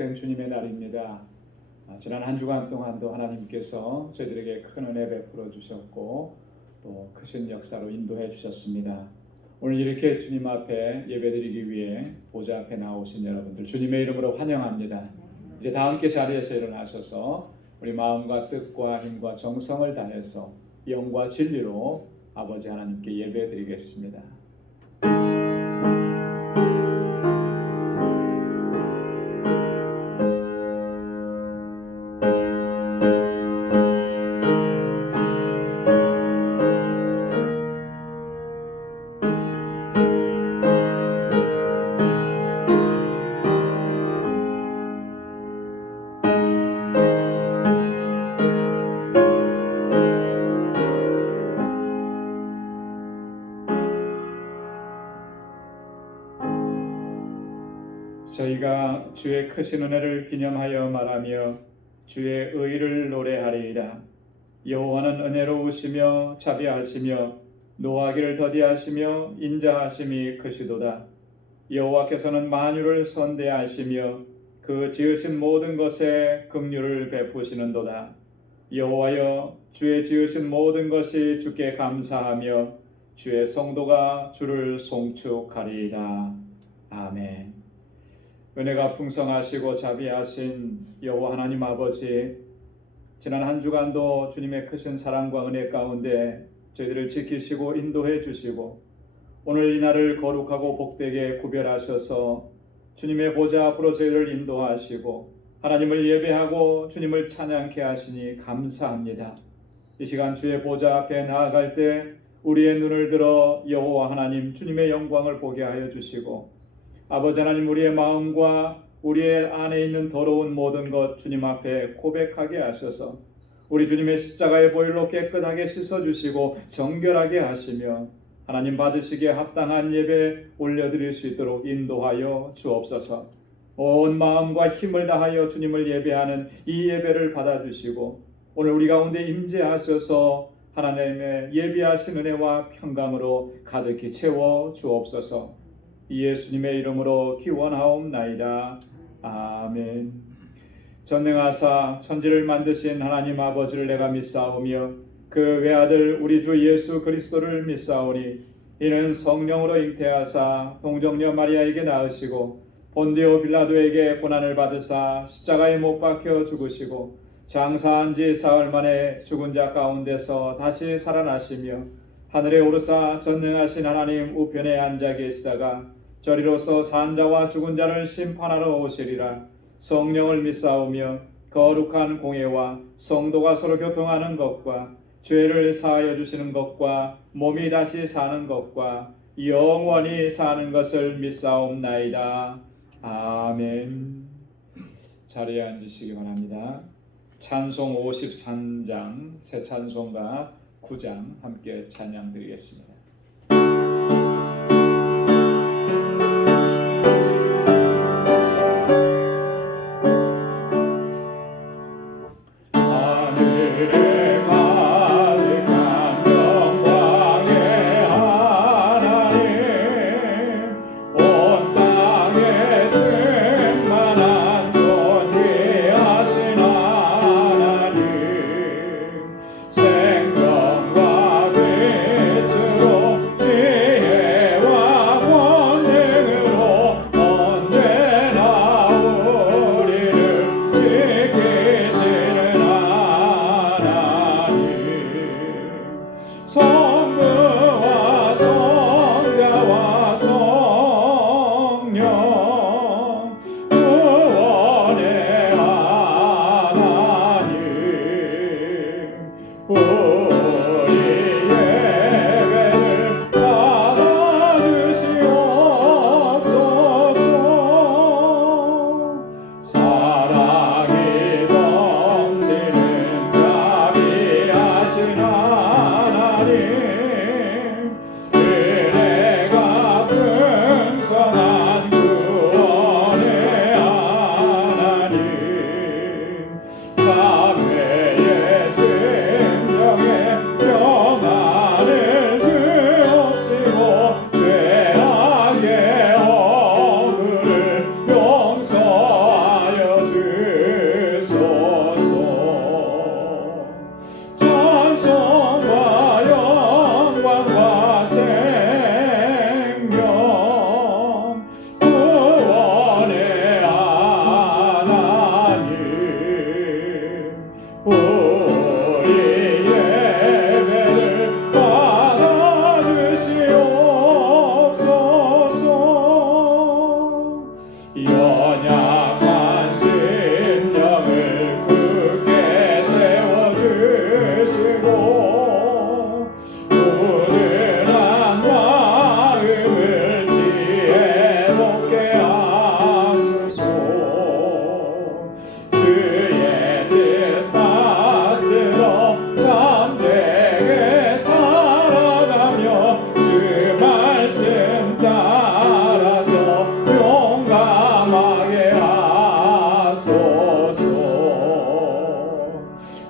복된 주님의 날입니다. 지난 한 주간 동안도 하나님께서 저희들에게 큰 은혜 베풀어 주셨고 또 크신 역사로 인도해 주셨습니다. 오늘 이렇게 주님 앞에 예배드리기 위해 보좌 앞에 나오신 여러분들 주님의 이름으로 환영합니다. 이제 다 함께 자리에서 일어나셔서 우리 마음과 뜻과 힘과 정성을 다해서 영과 진리로 아버지 하나님께 예배드리겠습니다. 저희가 주의 크신 은혜를 기념하여 말하며 주의 의를 노래하리이다. 여호와는 은혜로우시며 자비하시며 노하기를 더디하시며 인자하심이 크시도다. 여호와께서는 만유를 선대하시며 그 지으신 모든 것에 긍휼을 베푸시는도다. 여호와여, 주의 지으신 모든 것이 주께 감사하며 주의 성도가 주를 송축하리이다. 아멘. 은혜가 풍성하시고 자비하신 여호와 하나님 아버지, 지난 한 주간도 주님의 크신 사랑과 은혜 가운데 저희들을 지키시고 인도해 주시고 오늘 이 날을 거룩하고 복되게 구별하셔서 주님의 보좌 앞으로 저희들을 인도하시고 하나님을 예배하고 주님을 찬양케 하시니 감사합니다. 이 시간 주의 보좌 앞에 나아갈 때 우리의 눈을 들어 여호와 하나님 주님의 영광을 보게 하여 주시고 아버지 하나님, 우리의 마음과 우리의 안에 있는 더러운 모든 것 주님 앞에 고백하게 하셔서 우리 주님의 십자가의 보혈로 깨끗하게 씻어주시고 정결하게 하시며 하나님 받으시기에 합당한 예배 올려드릴 수 있도록 인도하여 주옵소서. 온 마음과 힘을 다하여 주님을 예배하는 이 예배를 받아주시고 오늘 우리 가운데 임재하셔서 하나님의 예비하신 은혜와 평강으로 가득히 채워 주옵소서. 예수님의 이름으로 기원하옵나이다. 아멘. 전능하사 천지를 만드신 하나님 아버지를 내가 믿사오며 그 외아들 우리 주 예수 그리스도를 믿사오니 이는 성령으로 잉태하사 동정녀 마리아에게 낳으시고 본디오 빌라도에게 고난을 받으사 십자가에 못 박혀 죽으시고 장사한 지 사흘 만에 죽은 자 가운데서 다시 살아나시며 하늘에 오르사 전능하신 하나님 우편에 앉아 계시다가 저리로서 산 자와 죽은 자를 심판하러 오시리라. 성령을 믿사오며 거룩한 공예와 성도가 서로 교통하는 것과 죄를 사하여 주시는 것과 몸이 다시 사는 것과 영원히 사는 것을 믿사옵나이다. 아멘. 자리에 앉으시기 바랍니다. 찬송 53장 새 찬송가 9장 함께 찬양 드리겠습니다.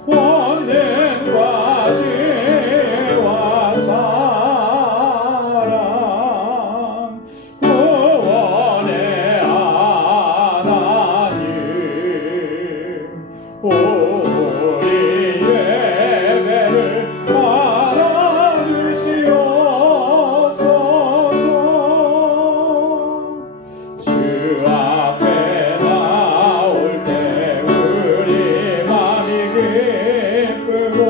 원능과 지혜와 사랑 구원의 하나님 우리 예배를 받아주시옵소서. 주 앞에 나올 때 우리 맘이 기쁘고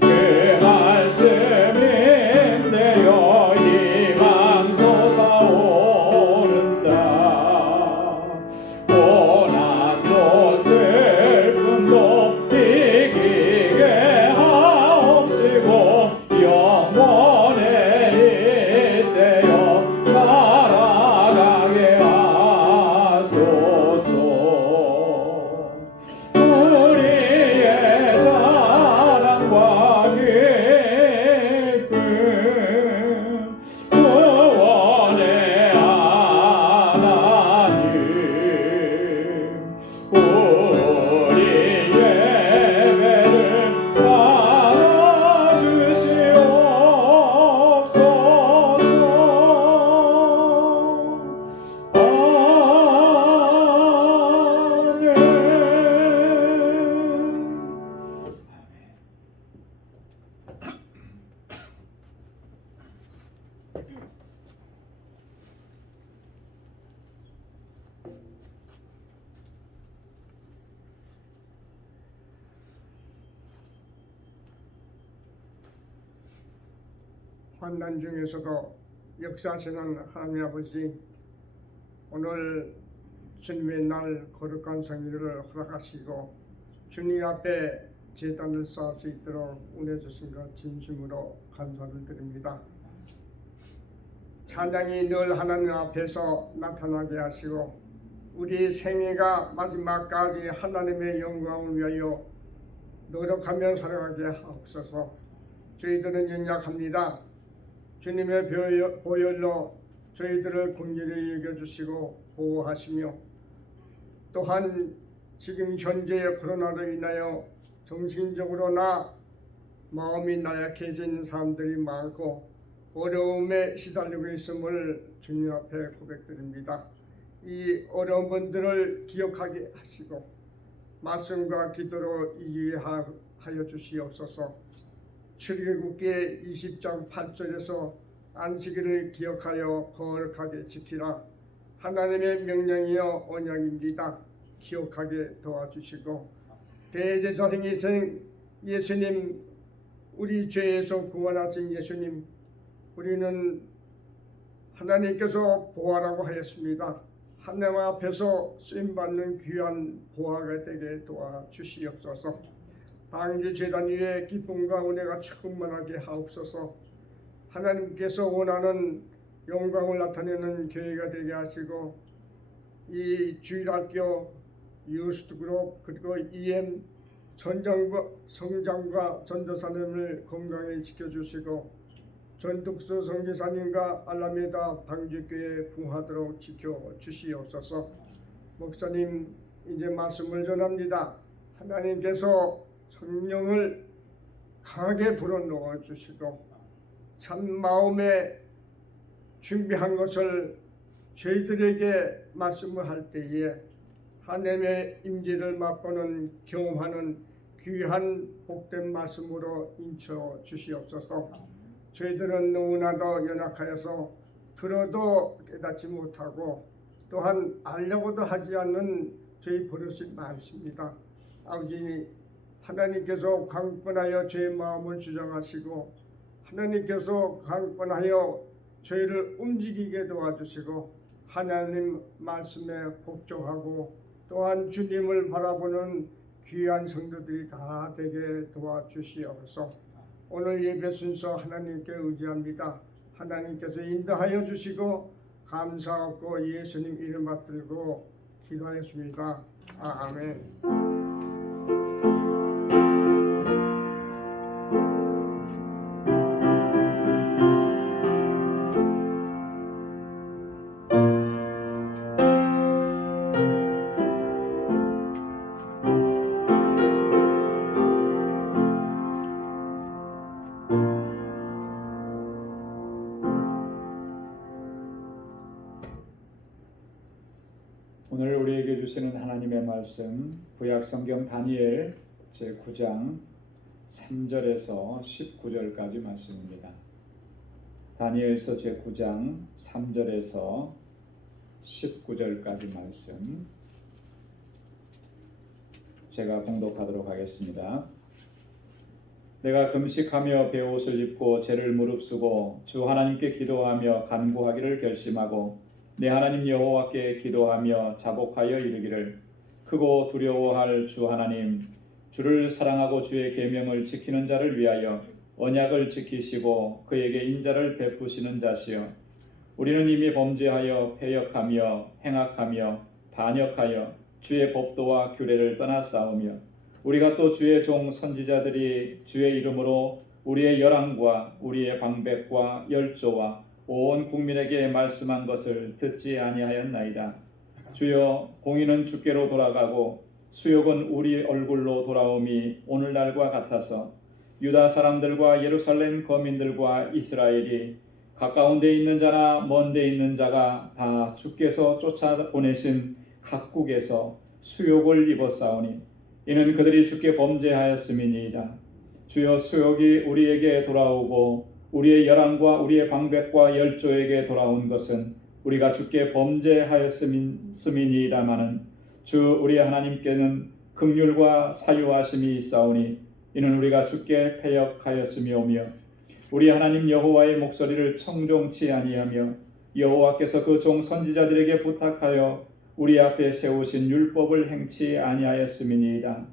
그 말씀인데요 희망 솟아오른다. 고난도 슬픔도 이기게 하옵시고 영원에 이때여 살아가게 하소서. 우리의 자랑과 기쁨 구원의 하나님 우리 예배를 받아주시옵소서. 환난 중에서도 역사하시는 하나님 아버지, 오늘 주님의 날 거룩한 성일을 허락하시고 주님 앞에 제단을 쌓을 수 있도록 은혜 주신 것 진심으로 감사를 드립니다. 찬양이 늘 하나님 앞에서 나타나게 하시고 우리 생애가 마지막까지 하나님의 영광을 위하여 노력하며 살아가게 하옵소서. 저희들은 연약합니다. 주님의 보혈로 저희들을 긍휼히 여겨주시고 보호하시며 또한 지금 현재의 코로나로 인하여 정신적으로나 마음이 나약해진 사람들이 많고 어려움에 시달리고 있음을 주님 앞에 고백드립니다. 이 어려운 분들을 기억하게 하시고 말씀과 기도로 이기게 하여 주시옵소서. 출애굽기 20장 8절에서 안식일을 기억하여 거룩하게 지키라. 하나님의 명령이여 언약입니다. 기억하게 도와주시고 대제사장이신 예수님, 우리 죄에서 구원하신 예수님, 우리는 하나님께서 보아라고 하였습니다. 하나님 앞에서 쓰임받는 귀한 보아가 되게 도와주시옵소서. 방주 제단 위에 기쁨과 은혜가 충만하게 하옵소서. 하나님께서 원하는 영광을 나타내는 교회가 되게 하시고 이 주일학교, 유스트그룹 그리고 EM 성장과 전도사님을 건강히 지켜주시고 전tuk수 선교사님과 알라메다 방주교회 부흥하도록 지켜주시옵소서. 목사님, 이제 말씀을 전합니다. 하나님께서 성령을 강하게 불어넣어 주시고 참 마음에 준비한 것을 저희들에게 말씀을 할 때에 하나님의 임재를 맛보는 경험하는 귀한 복된 말씀으로 인쳐 주시옵소서. 저희들은 너무나도 연약하여서 들어도 깨닫지 못하고 또한 알려고도 하지 않는 저희 버릇이 많습니다. 아버지, 하나님께서 강권하여 저의 마음을 주장하시고 하나님께서 강권하여 저희를 움직이게 도와주시고 하나님 말씀에 복종하고 또한 주님을 바라보는 귀한 성도들이 다 되게 도와주시옵소서. 오늘 예배 순서 하나님께 의지합니다. 하나님께서 인도하여 주시고 감사하고 예수님 이름 받들고 기도하였습니다. 아멘. 하나님의 말씀 구약 성경 다니엘 제9장 3절에서 19절까지 말씀입니다. 다니엘서 제9장 3절에서 19절까지 말씀 제가 봉독하도록 하겠습니다. 내가 금식하며 베옷을 입고 죄를 무릅쓰고 주 하나님께 기도하며 간구하기를 결심하고 내 하나님 여호와께 기도하며 자복하여 이르기를 크고 두려워할 주 하나님, 주를 사랑하고 주의 계명을 지키는 자를 위하여 언약을 지키시고 그에게 인자를 베푸시는 자시여, 우리는 이미 범죄하여 패역하며 행악하며 반역하여 주의 법도와 규례를 떠나싸우며 우리가 또 주의 종 선지자들이 주의 이름으로 우리의 열왕과 우리의 방백과 열조와 온 국민에게 말씀한 것을 듣지 아니하였나이다. 주여, 공의는 주께로 돌아가고 수욕은 우리 얼굴로 돌아옴이 오늘날과 같아서 유다 사람들과 예루살렘 거민들과 이스라엘이 가까운 데 있는 자나 먼 데 있는 자가 다 주께서 쫓아보내신 각국에서 수욕을 입었사오니 이는 그들이 주께 범죄하였음이니이다. 주여, 수욕이 우리에게 돌아오고 우리의 열왕과 우리의 방백과 열조에게 돌아온 것은 우리가 주께 범죄하였음이니이다마는 주 우리 하나님께는 긍휼과 사유하심이 있사오니 이는 우리가 주께 패역하였음이오며 우리 하나님 여호와의 목소리를 청종치 아니하며 여호와께서 그 종 선지자들에게 부탁하여 우리 앞에 세우신 율법을 행치 아니하였음이니이다.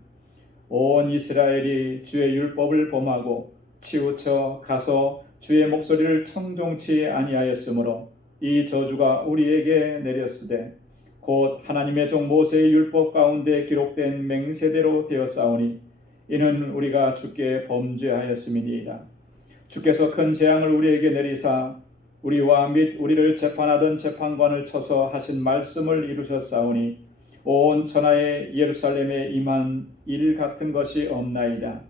온 이스라엘이 주의 율법을 범하고 치우쳐 가서 주의 목소리를 청종치 아니하였으므로 이 저주가 우리에게 내렸으되 곧 하나님의 종 모세의 율법 가운데 기록된 맹세대로 되었사오니 이는 우리가 주께 범죄하였음이니이다. 주께서 큰 재앙을 우리에게 내리사 우리와 및 우리를 재판하던 재판관을 쳐서 하신 말씀을 이루셨사오니 온 천하의 예루살렘에 임한 일 같은 것이 없나이다.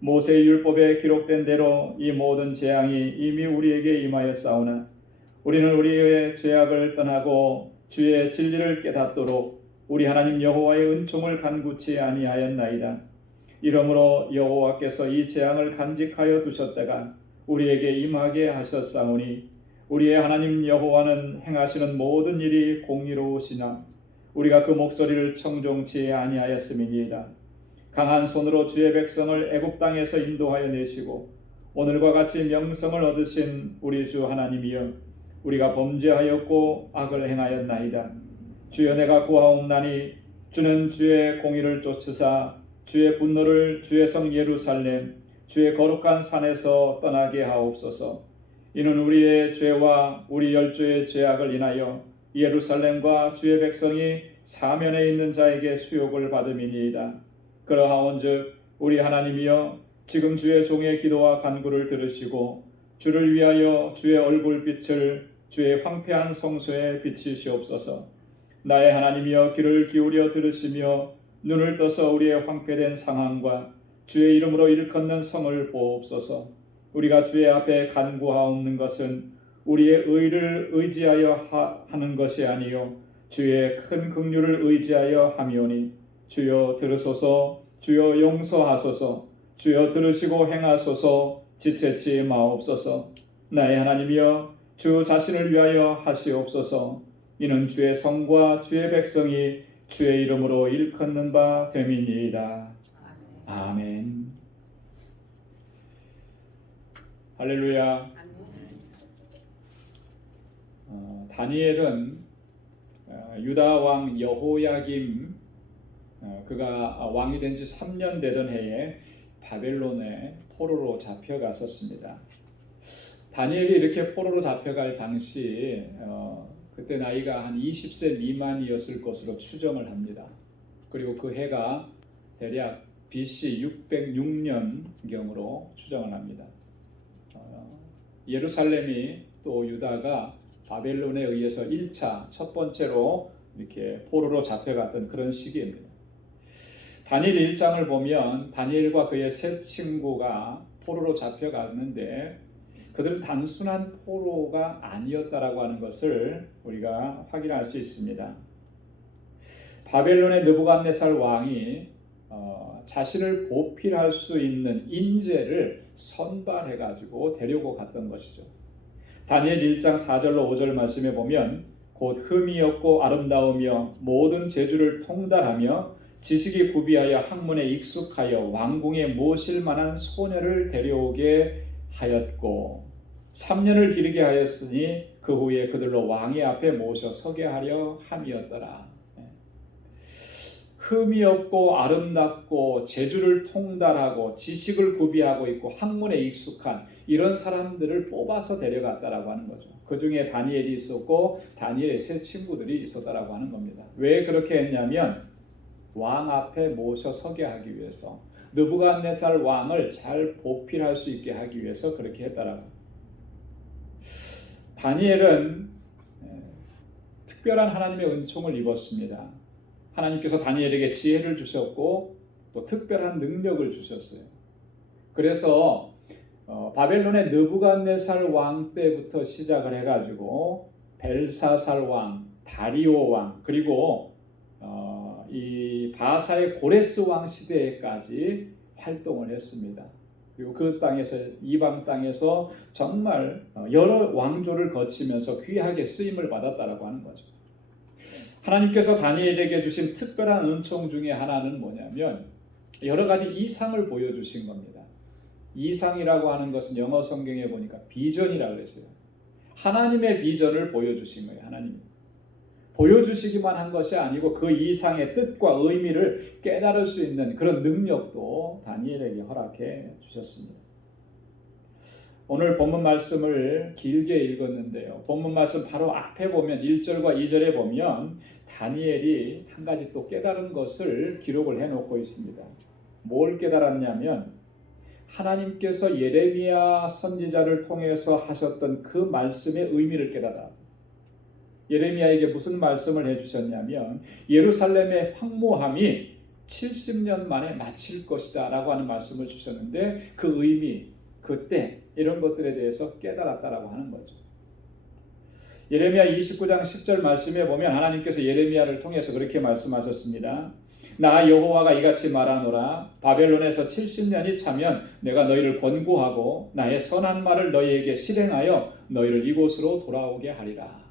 모세의 율법에 기록된 대로 이 모든 재앙이 이미 우리에게 임하였사오나 우리는 우리의 죄악을 떠나고 주의 진리를 깨닫도록 우리 하나님 여호와의 은총을 간구치 아니하였나이다. 이러므로 여호와께서 이 재앙을 간직하여 두셨다가 우리에게 임하게 하셨사오니 우리의 하나님 여호와는 행하시는 모든 일이 공의로우시나 우리가 그 목소리를 청종치 아니하였음이니이다. 강한 손으로 주의 백성을 애굽 땅에서 인도하여 내시고 오늘과 같이 명성을 얻으신 우리 주 하나님이여, 우리가 범죄하였고 악을 행하였나이다. 주여, 내가 구하옵나니 주는 주의 공의를 쫓으사 주의 분노를 주의 성 예루살렘 주의 거룩한 산에서 떠나게 하옵소서. 이는 우리의 죄와 우리 열조의 죄악을 인하여 예루살렘과 주의 백성이 사면에 있는 자에게 수욕을 받음이니이다. 그러하온즉 우리 하나님이여, 지금 주의 종의 기도와 간구를 들으시고 주를 위하여 주의 얼굴빛을 주의 황폐한 성소에 비치시옵소서. 나의 하나님이여, 귀를 기울여 들으시며 눈을 떠서 우리의 황폐된 상황과 주의 이름으로 일컫는 성을 보옵소서. 우리가 주의 앞에 간구하옵는 것은 우리의 의를 의지하여 하는 것이 아니요 주의 큰 긍휼을 의지하여 함이오니 주여 들으소서. 주여 용서하소서. 주여 들으시고 행하소서. 지체치 마옵소서. 나의 하나님이여, 주 자신을 위하여 하시옵소서. 이는 주의 성과 주의 백성이 주의 이름으로 일컫는 바 됨이니이다. 아멘. 할렐루야. 다니엘은 유다 왕 여호야김, 그가 왕이 된 지 3년 되던 해에 바벨론에 포로로 잡혀갔었습니다. 다니엘이 이렇게 포로로 잡혀갈 당시 그때 나이가 한 20세 미만이었을 것으로 추정을 합니다. 그리고 그 해가 대략 BC 606년경으로 추정을 합니다. 예루살렘이 또 유다가 바벨론에 의해서 1차 첫 번째로 이렇게 포로로 잡혀갔던 그런 시기입니다. 다니엘 1장을 보면 다니엘과 그의 세 친구가 포로로 잡혀갔는데 그들은 단순한 포로가 아니었다라고 하는 것을 우리가 확인할 수 있습니다. 바벨론의 느부갓네살 왕이 자신을 보필할 수 있는 인재를 선발해 가지고 데리고 갔던 것이죠. 다니엘 1장 4절로 5절 말씀에 보면 곧 흠이 없고 아름다우며 모든 재주를 통달하며 지식이 구비하여 학문에 익숙하여 왕궁에 모실 만한 소녀를 데려오게 하였고 3년을 기르게 하였으니 그 후에 그들로 왕의 앞에 모셔 서게 하려 함이었더라. 흠이 없고 아름답고 재주를 통달하고 지식을 구비하고 있고 학문에 익숙한 이런 사람들을 뽑아서 데려갔다라고 하는 거죠. 그 중에 다니엘이 있었고 다니엘의 세 친구들이 있었다라고 하는 겁니다. 왜 그렇게 했냐면 왕 앞에 모셔 서게 하기 위해서, 느부갓네살 왕을 잘 보필할 수 있게 하기 위해서 그렇게 했다라고. 다니엘은 특별한 하나님의 은총을 입었습니다. 하나님께서 다니엘에게 지혜를 주셨고 또 특별한 능력을 주셨어요. 그래서 바벨론의 느부갓네살 왕 때부터 시작을 해가지고 벨사살 왕, 다리오 왕, 그리고 이 바사의 고레스 왕 시대까지 활동을 했습니다. 그리고 그 땅에서, 이방 땅에서 정말 여러 왕조를 거치면서 귀하게 쓰임을 받았다라고 하는 거죠. 하나님께서 다니엘에게 주신 특별한 은총 중에 하나는 뭐냐면 여러 가지 이상을 보여주신 겁니다. 이상이라고 하는 것은 영어 성경에 보니까 비전이라고 했어요. 하나님의 비전을 보여주신 거예요. 하나님 보여주시기만 한 것이 아니고 그 이상의 뜻과 의미를 깨달을 수 있는 그런 능력도 다니엘에게 허락해 주셨습니다. 오늘 본문 말씀을 길게 읽었는데요. 본문 말씀 바로 앞에 보면 1절과 2절에 보면 다니엘이 한 가지 또 깨달은 것을 기록을 해놓고 있습니다. 뭘 깨달았냐면 하나님께서 예레미야 선지자를 통해서 하셨던 그 말씀의 의미를 깨달아. 예레미야에게 무슨 말씀을 해주셨냐면 예루살렘의 황무함이 70년 만에 마칠 것이다 라고 하는 말씀을 주셨는데 그 의미, 그때 이런 것들에 대해서 깨달았다라고 하는 거죠. 예레미야 29장 10절 말씀에 보면 하나님께서 예레미야를 통해서 그렇게 말씀하셨습니다. 나 여호와가 이같이 말하노라. 바벨론에서 70년이 차면 내가 너희를 권고하고 나의 선한 말을 너희에게 실행하여 너희를 이곳으로 돌아오게 하리라.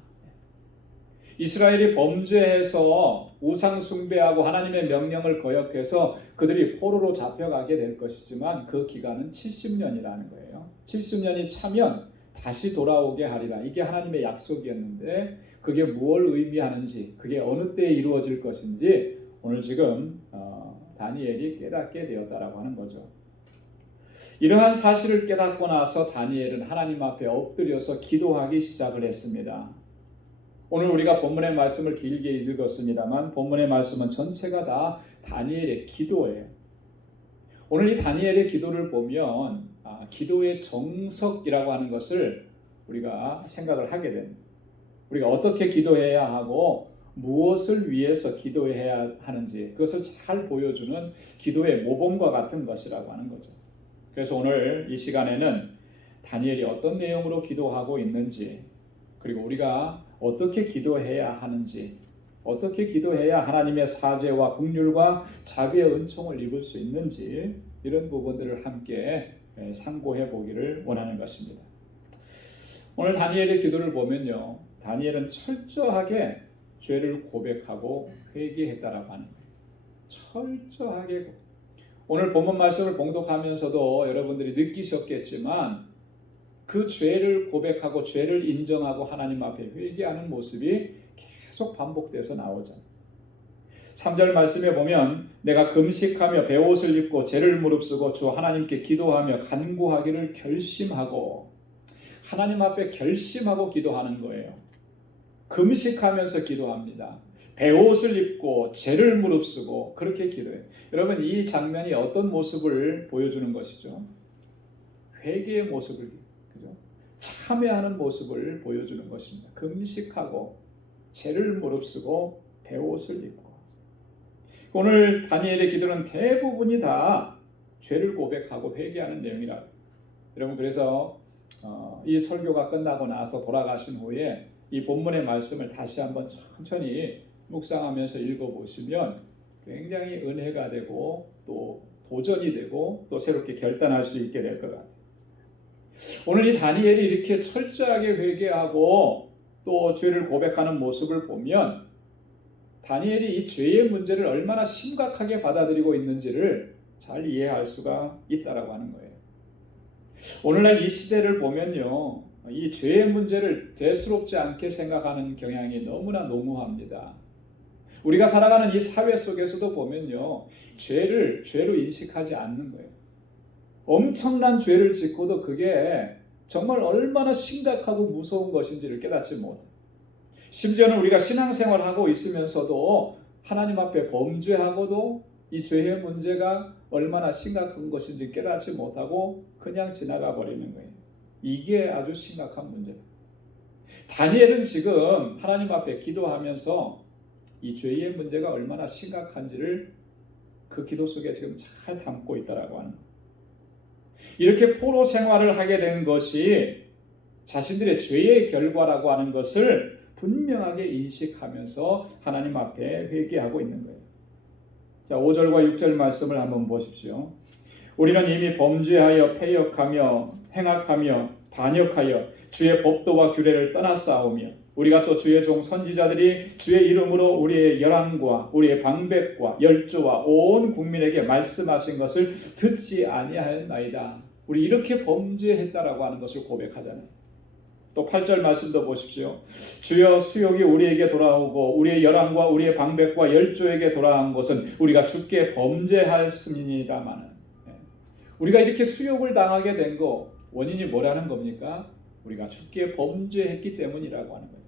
이스라엘이 범죄해서 우상 숭배하고 하나님의 명령을 거역해서 그들이 포로로 잡혀가게 될 것이지만 그 기간은 70년이라는 거예요. 70년이 차면 다시 돌아오게 하리라. 이게 하나님의 약속이었는데 그게 무엇을 의미하는지, 그게 어느 때에 이루어질 것인지 오늘 지금 다니엘이 깨닫게 되었다라고 하는 거죠. 이러한 사실을 깨닫고 나서 다니엘은 하나님 앞에 엎드려서 기도하기 시작을 했습니다. 오늘 우리가 본문의 말씀을 길게 읽었습니다만 본문의 말씀은 전체가 다 다니엘의 기도예요. 오늘 이 다니엘의 기도를 보면 기도의 정석이라고 하는 것을 우리가 생각을 하게 됩니다. 우리가 어떻게 기도해야 하고 무엇을 위해서 기도해야 하는지 그것을 잘 보여주는 기도의 모범과 같은 것이라고 하는 거죠. 그래서 오늘 이 시간에는 다니엘이 어떤 내용으로 기도하고 있는지, 그리고 우리가 어떻게 기도해야 하는지, 어떻게 기도해야 하나님의 사죄와 긍휼과 자비의 은총을 입을 수 있는지 이런 부분들을 함께 상고해 보기를 원하는 것입니다. 오늘 다니엘의 기도를 보면요, 다니엘은 철저하게 죄를 고백하고 회개했다라고 하는 거예요. 철저하게. 오늘 본문 말씀을 봉독하면서도 여러분들이 느끼셨겠지만 그 죄를 고백하고 죄를 인정하고 하나님 앞에 회개하는 모습이 계속 반복돼서 나오죠. 3절 말씀에 보면 내가 금식하며 베옷을 입고 죄를 무릅쓰고 주 하나님께 기도하며 간구하기를 결심하고, 하나님 앞에 결심하고 기도하는 거예요. 금식하면서 기도합니다. 베옷을 입고 죄를 무릅쓰고 그렇게 기도해요. 여러분, 이 장면이 어떤 모습을 보여주는 것이죠? 회개의 모습을, 그죠? 참회하는 모습을 보여주는 것입니다. 금식하고 죄를 무릅쓰고 베옷을 입고. 오늘 다니엘의 기도는 대부분이 다 죄를 고백하고 회개하는 내용이라. 여러분, 그래서 이 설교가 끝나고 나서 돌아가신 후에 이 본문의 말씀을 다시 한번 천천히 묵상하면서 읽어보시면 굉장히 은혜가 되고 또 도전이 되고 또 새롭게 결단할 수 있게 될 것 같아요. 오늘 이 다니엘이 이렇게 철저하게 회개하고 또 죄를 고백하는 모습을 보면 다니엘이 이 죄의 문제를 얼마나 심각하게 받아들이고 있는지를 잘 이해할 수가 있다라고 하는 거예요. 오늘날 이 시대를 보면요, 이 죄의 문제를 대수롭지 않게 생각하는 경향이 너무나 농후합니다. 우리가 살아가는 이 사회 속에서도 보면요, 죄를 죄로 인식하지 않는 거예요. 엄청난 죄를 짓고도 그게 정말 얼마나 심각하고 무서운 것인지를 깨닫지 못해요. 심지어는 우리가 신앙생활하고 있으면서도 하나님 앞에 범죄하고도 이 죄의 문제가 얼마나 심각한 것인지 깨닫지 못하고 그냥 지나가 버리는 거예요. 이게 아주 심각한 문제예요. 다니엘은 지금 하나님 앞에 기도하면서 이 죄의 문제가 얼마나 심각한지를 그 기도 속에 지금 잘 담고 있다라고 하는 거예요. 이렇게 포로 생활을 하게 된 것이 자신들의 죄의 결과라고 하는 것을 분명하게 인식하면서 하나님 앞에 회개하고 있는 거예요. 자, 5절과 6절 말씀을 한번 보십시오. 우리는 이미 범죄하여 패역하며 행악하며 반역하여 주의 법도와 규례를 떠났사오며 우리가 또 주의 종 선지자들이 주의 이름으로 우리의 열왕과 우리의 방백과 열조와 온 국민에게 말씀하신 것을 듣지 아니하였나이다. 우리 이렇게 범죄했다라고 하는 것을 고백하잖아요. 또 8절 말씀도 보십시오. 주여 수욕이 우리에게 돌아오고 우리의 열왕과 우리의 방백과 열조에게 돌아온 것은 우리가 주께 범죄하였음이니다마는, 우리가 이렇게 수욕을 당하게 된 거 원인이 뭐라는 겁니까? 우리가 주께 범죄했기 때문이라고 하는 거예요.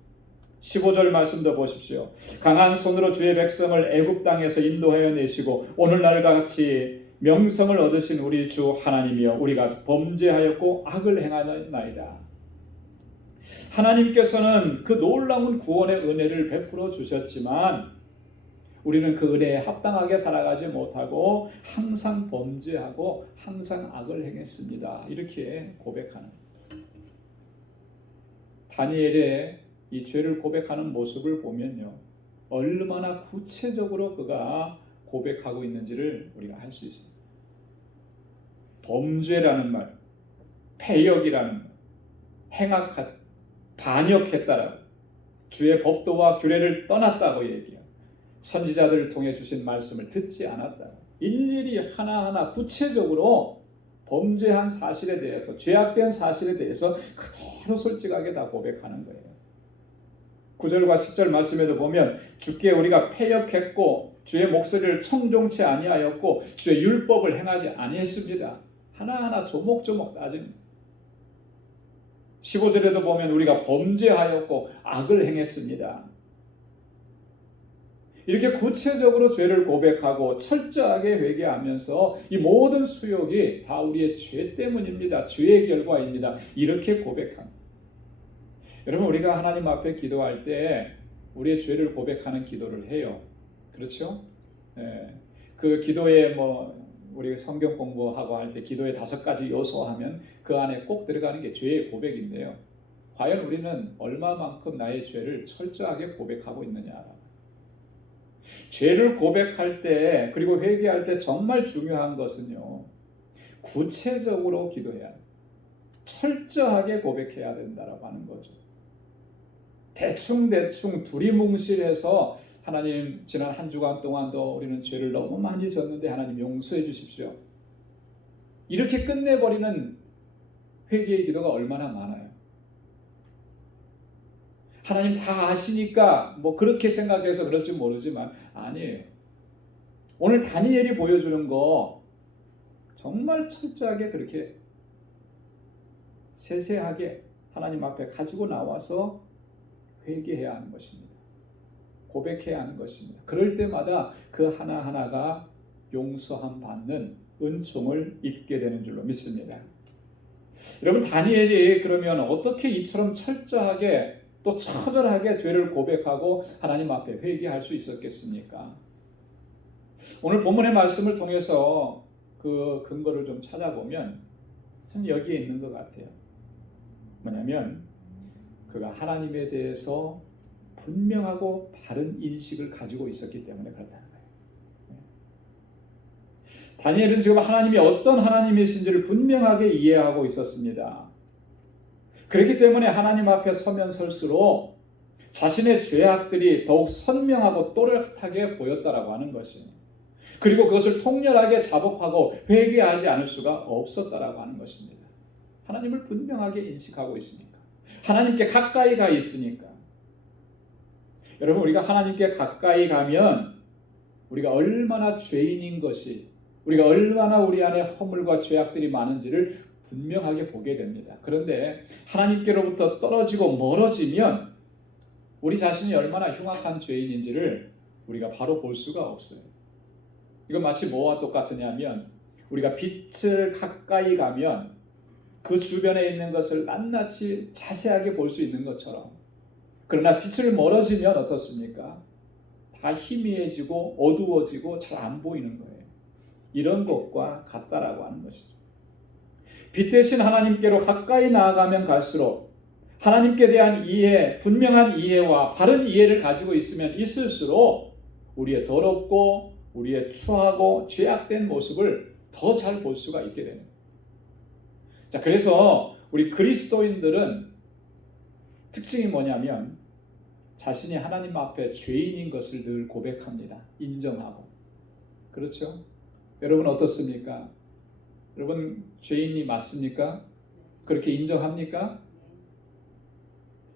15절 말씀도 보십시오. 강한 손으로 주의 백성을 애굽 땅에서 인도하여 내시고 오늘날과 같이 명성을 얻으신 우리 주 하나님이여 우리가 범죄하였고 악을 행하였나이다. 하나님께서는 그 놀라운 구원의 은혜를 베풀어 주셨지만 우리는 그 은혜에 합당하게 살아가지 못하고 항상 범죄하고 항상 악을 행했습니다. 이렇게 고백하는 다니엘의 이 죄를 고백하는 모습을 보면요, 얼마나 구체적으로 그가 고백하고 있는지를 우리가 알 수 있습니다. 범죄라는 말, 패역이라는 말, 행악한 반역했다라고, 주의 법도와 규례를 떠났다고 얘기해요. 선지자들을 통해 주신 말씀을 듣지 않았다. 일일이 하나하나 구체적으로 범죄한 사실에 대해서, 죄악된 사실에 대해서 그대로 솔직하게 다 고백하는 거예요. 9절과 10절 말씀에도 보면 주께 우리가 패역했고 주의 목소리를 청종치 아니하였고 주의 율법을 행하지 아니했습니다. 하나하나 조목조목 따집니다. 15절에도 보면 우리가 범죄하였고 악을 행했습니다. 이렇게 구체적으로 죄를 고백하고 철저하게 회개하면서 이 모든 수욕이 다 우리의 죄 때문입니다. 죄의 결과입니다. 이렇게 고백합니다. 여러분, 우리가 하나님 앞에 기도할 때 우리의 죄를 고백하는 기도를 해요. 그렇죠? 그 기도에 우리 성경 공부하고 할 때 기도의 5가지 요소 하면 그 안에 꼭 들어가는 게 죄의 고백인데요. 과연 우리는 얼마만큼 나의 죄를 철저하게 고백하고 있느냐. 죄를 고백할 때 그리고 회개할 때 정말 중요한 것은요, 구체적으로 기도해야 합니다. 철저하게 고백해야 된다라고 하는 거죠. 대충 두리뭉실해서 하나님 지난 한 주간 동안도 우리는 죄를 너무 많이 졌는데 하나님 용서해 주십시오. 이렇게 끝내버리는 회개의 기도가 얼마나 많아요. 하나님 다 아시니까 그렇게 생각해서 그럴지 모르지만 아니에요. 오늘 다니엘이 보여주는 거 정말 철저하게 그렇게 세세하게 하나님 앞에 가지고 나와서 회개해야 하는 것입니다. 고백해야 하는 것입니다. 그럴 때마다 그 하나하나가 용서함 받는 은총을 입게 되는 줄로 믿습니다. 여러분, 다니엘이 그러면 어떻게 이처럼 철저하게 또 처절하게 죄를 고백하고 하나님 앞에 회개할 수 있었겠습니까? 오늘 본문의 말씀을 통해서 그 근거를 좀 찾아보면 참 여기에 있는 것 같아요. 뭐냐면 그가 하나님에 대해서 분명하고 바른 인식을 가지고 있었기 때문에 그렇다는 거예요. 다니엘은 지금 하나님이 어떤 하나님이신지를 분명하게 이해하고 있었습니다. 그렇기 때문에 하나님 앞에 서면 설수록 자신의 죄악들이 더욱 선명하고 또렷하게 보였다라고 하는 것이, 그리고 그것을 통렬하게 자복하고 회개하지 않을 수가 없었다라고 하는 것입니다. 하나님을 분명하게 인식하고 있으니까, 하나님께 가까이 가 있으니까. 여러분, 우리가 하나님께 가까이 가면 우리가 얼마나 죄인인 것이, 우리가 얼마나 우리 안에 허물과 죄악들이 많은지를 분명하게 보게 됩니다. 그런데 하나님께로부터 떨어지고 멀어지면 우리 자신이 얼마나 흉악한 죄인인지를 우리가 바로 볼 수가 없어요. 이건 마치 뭐와 똑같으냐면, 우리가 빛을 가까이 가면 그 주변에 있는 것을 낱낱이 자세하게 볼 수 있는 것처럼, 그러나 빛을 멀어지면 어떻습니까? 다 희미해지고 어두워지고 잘 안 보이는 거예요. 이런 것과 같다라고 하는 것이죠. 빛 대신 하나님께로 가까이 나아가면 갈수록 하나님께 대한 이해, 분명한 이해와 바른 이해를 가지고 있으면 있을수록 우리의 더럽고 우리의 추하고 죄악된 모습을 더 잘 볼 수가 있게 됩니다. 자, 그래서 우리 그리스도인들은 특징이 뭐냐면 자신이 하나님 앞에 죄인인 것을 늘 고백합니다. 인정하고. 그렇죠? 여러분 어떻습니까? 여러분 죄인이 맞습니까? 그렇게 인정합니까?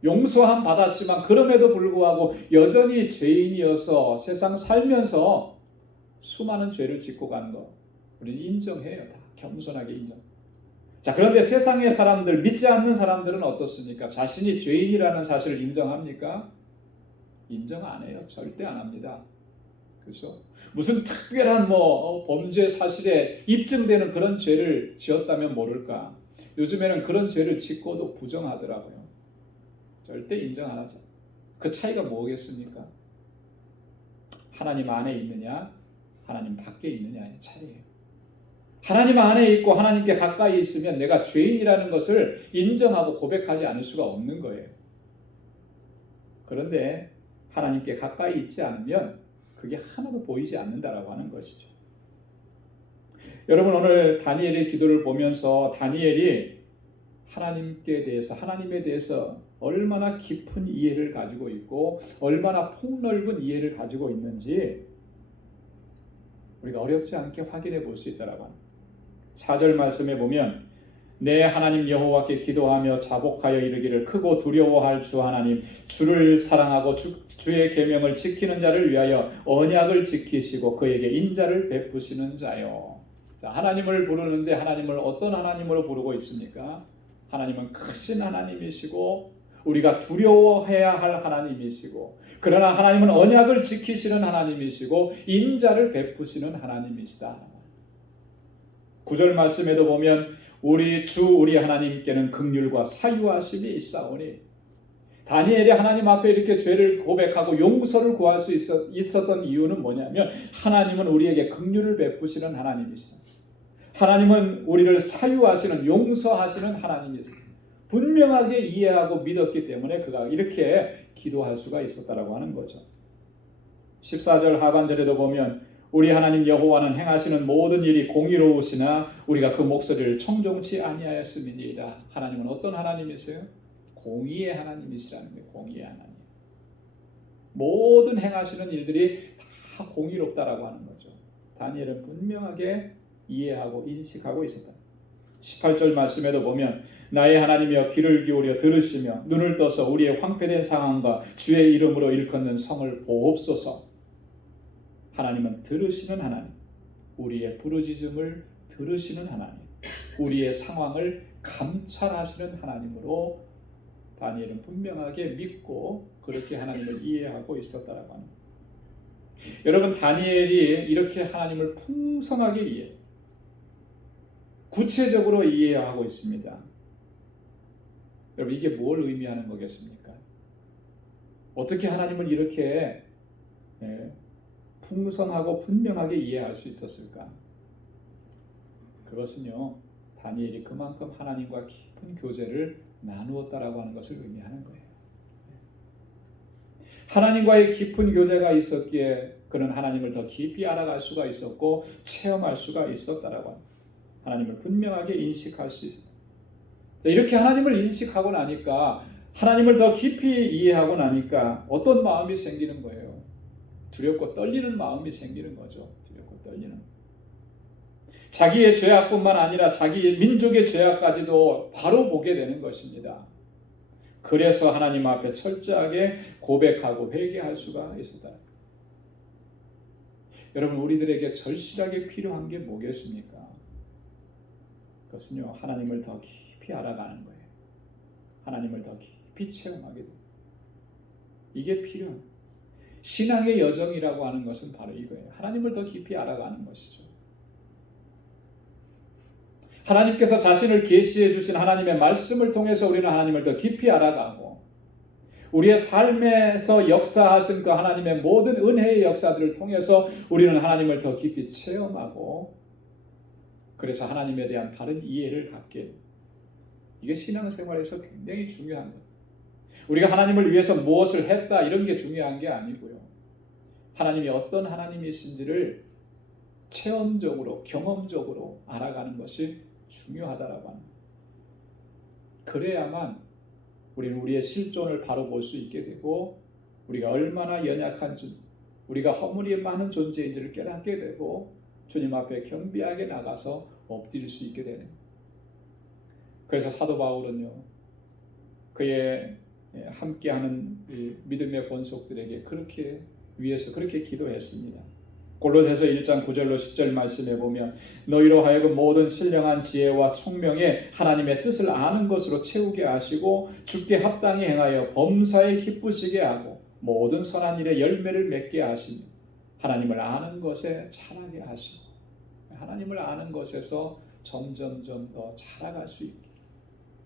용서함 받았지만 그럼에도 불구하고 여전히 죄인이어서 세상 살면서 수많은 죄를 짓고 가는 거 우리는 인정해요. 다 겸손하게 인정. 자, 그런데 세상의 사람들, 믿지 않는 사람들은 어떻습니까? 자신이 죄인이라는 사실을 인정합니까? 인정 안 해요. 절대 안 합니다. 그렇죠? 무슨 특별한 범죄 사실에 입증되는 그런 죄를 지었다면 모를까? 요즘에는 그런 죄를 짓고도 부정하더라고요. 절대 인정 안 하죠. 그 차이가 뭐겠습니까? 하나님 안에 있느냐, 하나님 밖에 있느냐의 차이예요. 하나님 안에 있고 하나님께 가까이 있으면 내가 죄인이라는 것을 인정하고 고백하지 않을 수가 없는 거예요. 그런데 하나님께 가까이 있지 않으면 그게 하나도 보이지 않는다라고 하는 것이죠. 여러분, 오늘 다니엘의 기도를 보면서 다니엘이 하나님께 대해서, 하나님에 대해서 얼마나 깊은 이해를 가지고 있고 얼마나 폭넓은 이해를 가지고 있는지 우리가 어렵지 않게 확인해 볼 수 있다라고 합니다. 4절 말씀에 보면 내 하나님 여호와께 기도하며 자복하여 이르기를 크고 두려워할 주 하나님, 주를 사랑하고 주의 계명을 지키는 자를 위하여 언약을 지키시고 그에게 인자를 베푸시는 자요. 자, 하나님을 부르는데 하나님을 어떤 하나님으로 부르고 있습니까? 하나님은 크신 하나님이시고 우리가 두려워해야 할 하나님이시고, 그러나 하나님은 언약을 지키시는 하나님이시고 인자를 베푸시는 하나님이시다. 9절 말씀에도 보면 우리 하나님께는 긍휼과 사유하심이 있사오니, 다니엘이 하나님 앞에 이렇게 죄를 고백하고 용서를 구할 수 있었던 이유는 뭐냐면 하나님은 우리에게 긍휼을 베푸시는 하나님이시다. 하나님은 우리를 사유하시는, 용서하시는 하나님이시다. 분명하게 이해하고 믿었기 때문에 그가 이렇게 기도할 수가 있었다라고 하는 거죠. 14절 하반절에도 보면 우리 하나님 여호와는 행하시는 모든 일이 공의로우시나 우리가 그 목소리를 청종치 아니하였음이니이다. 하나님은 어떤 하나님이세요? 공의의 하나님이시라는 거예요. 공의의 하나님. 모든 행하시는 일들이 다 공의롭다라고 하는 거죠. 다니엘은 분명하게 이해하고 인식하고 있었다. 18절 말씀에도 보면 나의 하나님이여 귀를 기울여 들으시며 눈을 떠서 우리의 황폐된 상황과 주의 이름으로 일컫는 성을 보옵소서. 하나님은 들으시는 하나님, 우리의 부르짖음을 들으시는 하나님, 우리의 상황을 감찰하시는 하나님으로 다니엘은 분명하게 믿고 그렇게 하나님을 이해하고 있었다라고 합니다. 여러분, 다니엘이 이렇게 하나님을 풍성하게 이해, 구체적으로 이해하고 있습니다. 여러분, 이게 뭘 의미하는 거겠습니까? 어떻게 하나님을 이렇게 풍성하고 분명하게 이해할 수 있었을까? 그것은요, 다니엘이 그만큼 하나님과 깊은 교제를 나누었다라고 하는 것을 의미하는 거예요. 하나님과의 깊은 교제가 있었기에 그는 하나님을 더 깊이 알아갈 수가 있었고 체험할 수가 있었다라고 합니다. 하나님을 분명하게 인식할 수 있습니다. 이렇게 하나님을 인식하고 나니까 하나님을 더 깊이 이해하고 나니까 어떤 마음이 생기는 거예요? 두렵고 떨리는 마음이 생기는 거죠. 두렵고 떨리는. 자기의 죄악뿐만 아니라 자기의 민족의 죄악까지도 바로 보게 되는 것입니다. 그래서 하나님 앞에 철저하게 고백하고 회개할 수가 있었다. 여러분, 우리들에게 절실하게 필요한 게 뭐겠습니까? 그것은요, 하나님을 더 깊이 알아가는 거예요. 하나님을 더 깊이 체험하게 돼요. 이게 필요한 신앙의 여정이라고 하는 것은 바로 이거예요. 하나님을 더 깊이 알아가는 것이죠. 하나님께서 자신을 계시해 주신 하나님의 말씀을 통해서 우리는 하나님을 더 깊이 알아가고 우리의 삶에서 역사하신 그 하나님의 모든 은혜의 역사들을 통해서 우리는 하나님을 더 깊이 체험하고 그래서 하나님에 대한 바른 이해를 갖게 됩니다. 이게 신앙생활에서 굉장히 중요한 거예요. 우리가 하나님을 위해서 무엇을 했다 이런 게 중요한 게 아니고요. 하나님이 어떤 하나님이신지를 체험적으로 경험적으로 알아가는 것이 중요하다라고 합니다. 그래야만 우리는 우리의 실존을 바로 볼 수 있게 되고 우리가 얼마나 연약한 우리가 허물이 많은 존재인지를 깨닫게 되고 주님 앞에 경비하게 나가서 엎드릴 수 있게 되는 거예요. 그래서 사도 바울은요, 그의 함께하는 믿음의 권속들에게 그렇게 위해서 그렇게 기도했습니다. 골로새서 1장 9절로 10절 말씀에 보면 너희로 하여금 모든 신령한 지혜와 총명에 하나님의 뜻을 아는 것으로 채우게 하시고 주께 합당히 행하여 범사에 기쁘시게 하고 모든 선한 일에 열매를 맺게 하시며 하나님을 아는 것에 자라게 하시고 하나님을 아는 것에서 점점점 더 자라갈 수 있게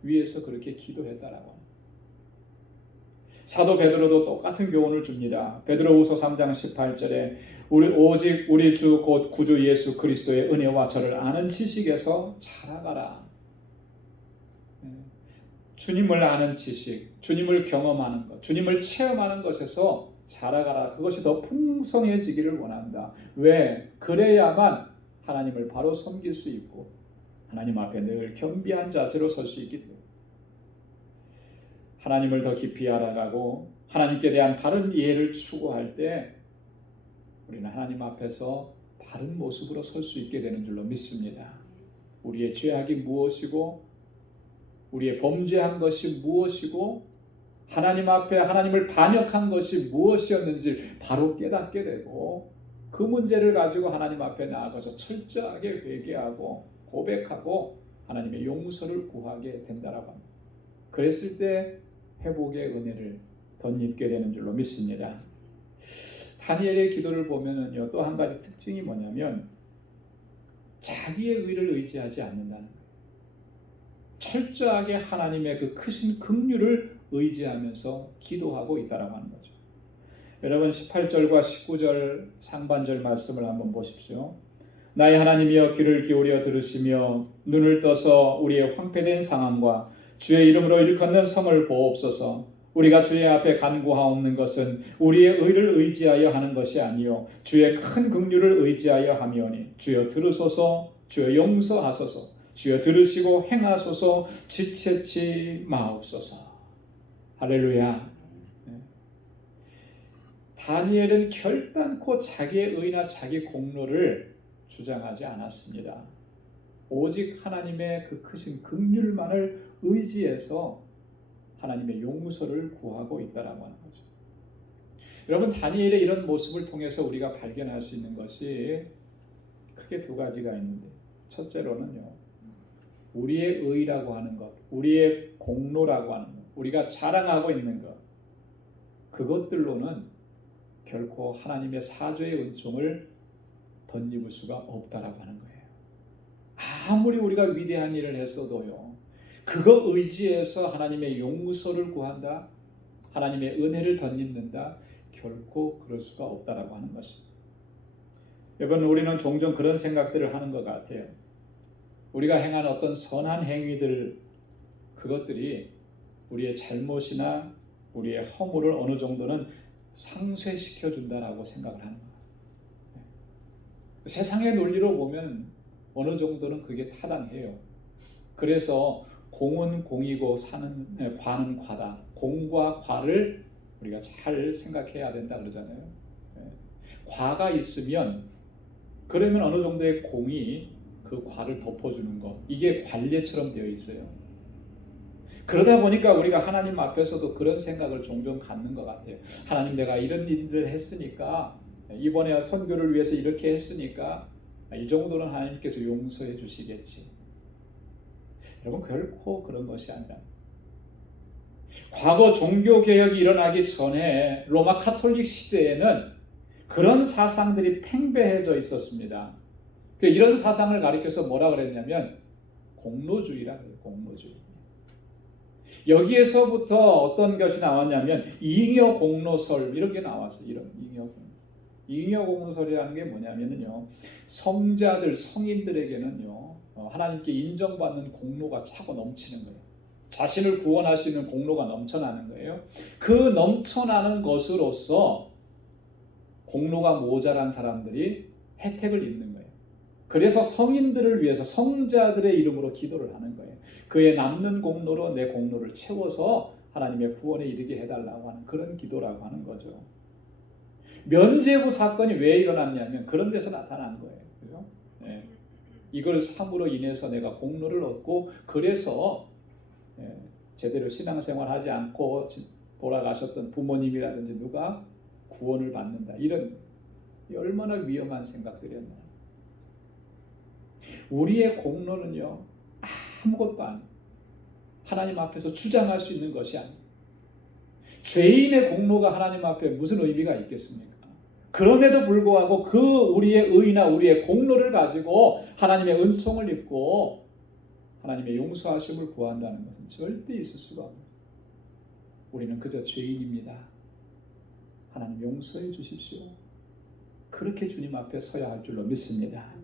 위해서 그렇게 기도했다라고 합니다. 사도 베드로도 똑같은 교훈을 줍니다. 베드로후서 3장 18절에 오직 우리 주 곧 구주 예수 그리스도의 은혜와 저를 아는 지식에서 자라가라. 주님을 아는 지식, 주님을 경험하는 것, 주님을 체험하는 것에서 자라가라. 그것이 더 풍성해지기를 원한다. 왜? 그래야만 하나님을 바로 섬길 수 있고 하나님 앞에 늘 겸비한 자세로 설 수 있기 때문에 하나님을 더 깊이 알아가고 하나님께 대한 바른 이해를 추구할 때 우리는 하나님 앞에서 바른 모습으로 설 수 있게 되는 줄로 믿습니다. 우리의 죄악이 무엇이고 우리의 범죄한 것이 무엇이고 하나님 앞에 하나님을 반역한 것이 무엇이었는지 바로 깨닫게 되고 그 문제를 가지고 하나님 앞에 나아가서 철저하게 회개하고 고백하고 하나님의 용서를 구하게 된다라고 합니다. 그랬을 때 회복의 은혜를 덧입게 되는 줄로 믿습니다. 다니엘의 기도를 보면은요, 또 한 가지 특징이 뭐냐면 자기의 의를 의지하지 않는다는 거예요. 철저하게 하나님의 그 크신 긍휼을 의지하면서 기도하고 있다라고 하는 거죠. 여러분 18절과 19절 상반절 말씀을 한번 보십시오. 나의 하나님이여 귀를 기울여 들으시며 눈을 떠서 우리의 황폐된 상황과 주의 이름으로 일컫는 성을 보옵소서. 우리가 주의 앞에 간구하옵는 것은 우리의 의를 의지하여 하는 것이 아니요 주의 큰 긍휼을 의지하여 함이오니 주여 들으소서. 주여 용서하소서. 주여 들으시고 행하소서. 지체치 마옵소서. 할렐루야. 다니엘은 결단코 자기의 의나 자기 공로를 주장하지 않았습니다. 오직 하나님의 그 크신 긍휼만을 의지해서 하나님의 용서를 구하고 있다라고 하는 거죠. 여러분 다니엘의 이런 모습을 통해서 우리가 발견할 수 있는 것이 크게 두 가지가 있는데 첫째로는요. 우리의 의라고 하는 것, 우리의 공로라고 하는 것, 우리가 자랑하고 있는 것 그것들로는 결코 하나님의 사죄의 은총을 덧입을 수가 없다라고 하는 거예요. 아무리 우리가 위대한 일을 했어도요. 그거 의지해서 하나님의 용서를 구한다. 하나님의 은혜를 덧입는다. 결코 그럴 수가 없다라고 하는 것입니다. 여러분 우리는 종종 그런 생각들을 하는 것 같아요. 우리가 행한 어떤 선한 행위들 그것들이 우리의 잘못이나 우리의 허물을 어느 정도는 상쇄시켜준다라고 생각을 하는 거예요. 세상의 논리로 보면 어느 정도는 그게 타당해요. 그래서 공은 공이고 과는 과다. 공과 과를 우리가 잘 생각해야 된다 그러잖아요. 과가 있으면 그러면 어느 정도의 공이 그 과를 덮어주는 것, 이게 관례처럼 되어 있어요. 그러다 보니까 우리가 하나님 앞에서도 그런 생각을 종종 갖는 것 같아요. 하나님, 내가 이런 일들을 했으니까, 이번에 선교를 위해서 이렇게 했으니까 이 정도는 하나님께서 용서해 주시겠지. 여러분, 결코 그런 것이 아니라, 과거 종교개혁이 일어나기 전에 로마 카톨릭 시대에는 그런 사상들이 팽배해져 있었습니다. 이런 사상을 가리켜서 뭐라 그랬냐면 공로주의라 그래요. 공로주의. 여기에서부터 어떤 것이 나왔냐면 잉여 공로설, 이런 게 나왔어요. 이런 잉여 공로설이라는 게 뭐냐면요, 성자들, 성인들에게는요, 하나님께 인정받는 공로가 차고 넘치는 거예요. 자신을 구원할 수 있는 공로가 넘쳐나는 거예요. 그 넘쳐나는 것으로서 공로가 모자란 사람들이 혜택을 입는 거예요. 그래서 성인들을 위해서 성자들의 이름으로 기도를 하는 거예요. 그의 남는 공로로 내 공로를 채워서 하나님의 구원에 이르게 해달라고 하는 그런 기도라고 하는 거죠. 면죄부 사건이 왜 일어났냐면 그런 데서 나타난 거예요. 그죠? 예. 이걸 삼으로 인해서 내가 공로를 얻고, 그래서 제대로 신앙생활하지 않고 돌아가셨던 부모님이라든지 누가 구원을 받는다. 이런 얼마나 위험한 생각들이었나. 우리의 공로는요, 아무것도 아니에요. 하나님 앞에서 주장할 수 있는 것이 아니에요. 죄인의 공로가 하나님 앞에 무슨 의미가 있겠습니까? 그럼에도 불구하고 그 우리의 의나 우리의 공로를 가지고 하나님의 은총을 입고 하나님의 용서하심을 구한다는 것은 절대 있을 수가 없어요. 우리는 그저 죄인입니다. 하나님 용서해 주십시오. 그렇게 주님 앞에 서야 할 줄로 믿습니다.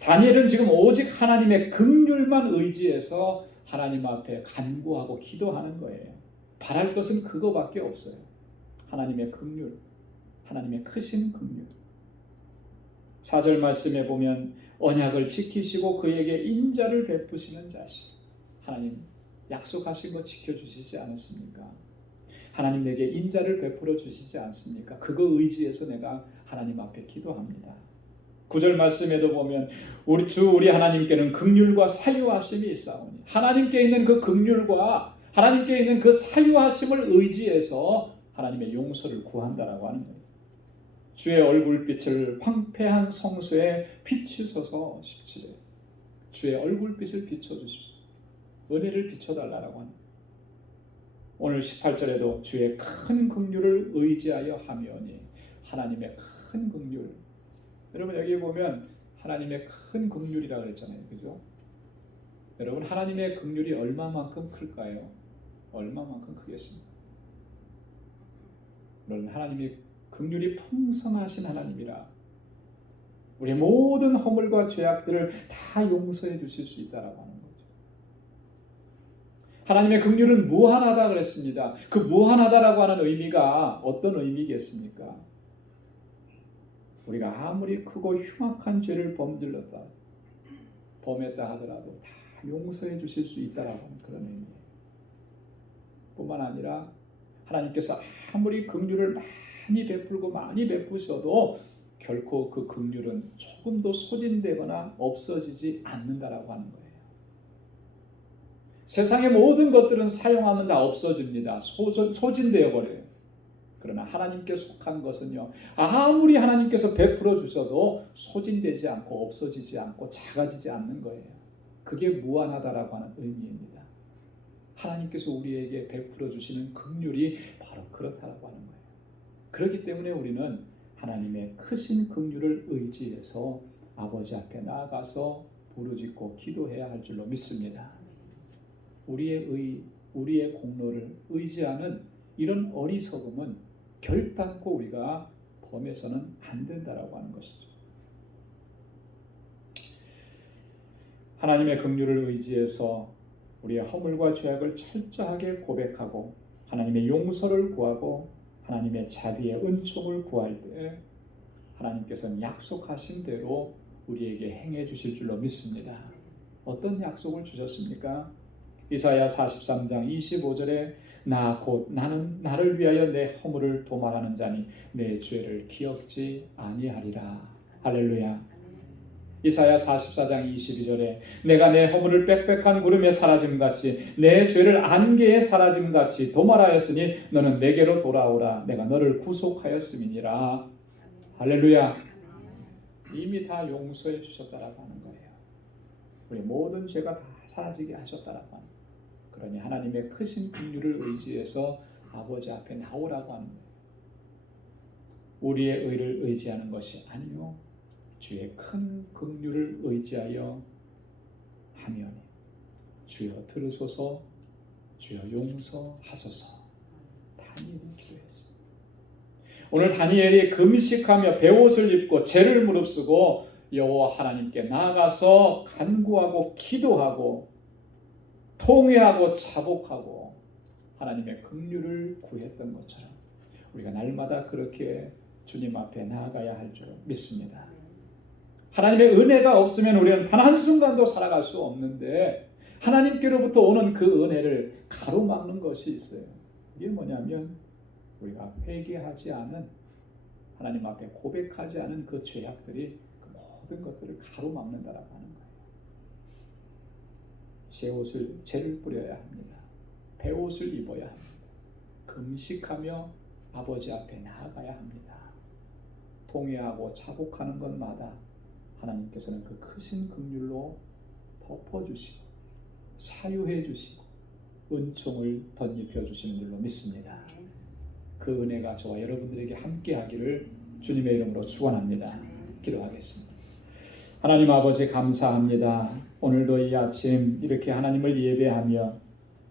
다니엘은 지금 오직 하나님의 긍휼만 의지해서 하나님 앞에 간구하고 기도하는 거예요. 바랄 것은 그거밖에 없어요. 하나님의 긍휼, 하나님의 크신 긍휼. 4절 말씀에 보면 언약을 지키시고 그에게 인자를 베푸시는 자식. 하나님 약속하신 거 지켜주시지 않았습니까? 하나님 내게 인자를 베풀어 주시지 않습니까? 그거 의지해서 내가 하나님 앞에 기도합니다. 9절 말씀에도 보면 우리 하나님께는 긍휼과 사유하심이 있사오니, 하나님께 있는 그 긍휼과 하나님께 있는 그 사유하심을 의지해서 하나님의 용서를 구한다라고 하는 거예요. 주의 얼굴빛을 황폐한 성소에 비추소서. 17절 주의 얼굴빛을 비춰주십시오. 은혜를 비춰달라고 하는 거예요. 오늘 18절에도 주의 큰 긍휼을 의지하여 하며니, 하나님의 큰 긍휼. 여러분 여기 보면 하나님의 큰 긍휼이라고 그랬잖아요. 그죠? 여러분 하나님의 긍휼이 얼마만큼 클까요? 얼마만큼 크겠습니까? 물론 하나님이 긍휼이 풍성하신 하나님이라 우리의 모든 허물과 죄악들을 다 용서해 주실 수 있다라고 하는 거죠. 하나님의 긍휼은 무한하다 그랬습니다. 그 무한하다라고 하는 의미가 어떤 의미겠습니까? 우리가 아무리 크고 흉악한 죄를 범했다 하더라도 다 용서해 주실 수 있다라고 하는 그런 의미예요. 뿐만 아니라 하나님께서 아무리 긍휼을 많이 베풀고 많이 베푸셔도 결코 그 긍휼은 조금도 소진되거나 없어지지 않는다라고 하는 거예요. 세상의 모든 것들은 사용하면 다 없어집니다. 소진되어 버려요. 그러나 하나님께 속한 것은요, 아무리 하나님께서 베풀어 주셔도 소진되지 않고 없어지지 않고 작아지지 않는 거예요. 그게 무한하다라고 하는 의미입니다. 하나님께서 우리에게 베풀어 주시는 긍휼이 바로 그렇다라고 하는 거예요. 그렇기 때문에 우리는 하나님의 크신 긍휼을 의지해서 아버지 앞에 나아가서 부르짖고 기도해야 할 줄로 믿습니다. 우리의 공로를 의지하는 이런 어리석음은 결단코 우리가 범해서는 안 된다라고 하는 것이죠. 하나님의 긍휼을 의지해서 우리의 허물과 죄악을 철저하게 고백하고 하나님의 용서를 구하고 하나님의 자비의 은총을 구할 때 하나님께서는 약속하신 대로 우리에게 행해 주실 줄로 믿습니다. 어떤 약속을 주셨습니까? 이사야 43장 25절에 나 곧 나는 나를 위하여 내 허물을 도말하는 자니 내 죄를 기억지 아니하리라. 할렐루야. 이사야 44장 22절에 내가 내 허물을 빽빽한 구름에 사라짐같이 내 죄를 안개에 사라짐같이 도말하였으니 너는 내게로 돌아오라. 내가 너를 구속하였음이니라. 할렐루야. 이미 다 용서해 주셨다라고 하는 거예요. 우리 모든 죄가 다 사라지게 하셨다라고 하는 거예요. 그러니 하나님의 크신 긍휼을 의지해서 아버지 앞에 나오라고 하는 거예요. 우리의 의를 의지하는 것이 아니요 주의 큰 긍휼을 의지하여 하면 주여 들으소서, 주여 용서하소서. 다니엘이 기도했습니다. 오늘 다니엘이 금식하며 베옷을 입고 죄를 무릅쓰고 여호와 하나님께 나아가서 간구하고 기도하고 통회하고 자복하고 하나님의 긍휼을 구했던 것처럼 우리가 날마다 그렇게 주님 앞에 나아가야 할 줄 믿습니다. 하나님의 은혜가 없으면 우리는 단 한순간도 살아갈 수 없는데 하나님께로부터 오는 그 은혜를 가로막는 것이 있어요. 이게 뭐냐면 우리가 회개하지 않은, 하나님 앞에 고백하지 않은 그 죄악들이 그 모든 것들을 가로막는다라고 하는 거예요. 죄를 뿌려야 합니다. 베옷을 입어야 합니다. 금식하며 아버지 앞에 나아가야 합니다. 통회하고 자복하는 것마다 하나님께서는 그 크신 긍휼로 덮어주시고 사유해 주시고 은총을 덧입혀 주시는 줄로 믿습니다. 그 은혜가 저와 여러분들에게 함께하기를 주님의 이름으로 축원합니다. 기도하겠습니다. 하나님 아버지 감사합니다. 오늘도 이 아침 이렇게 하나님을 예배하며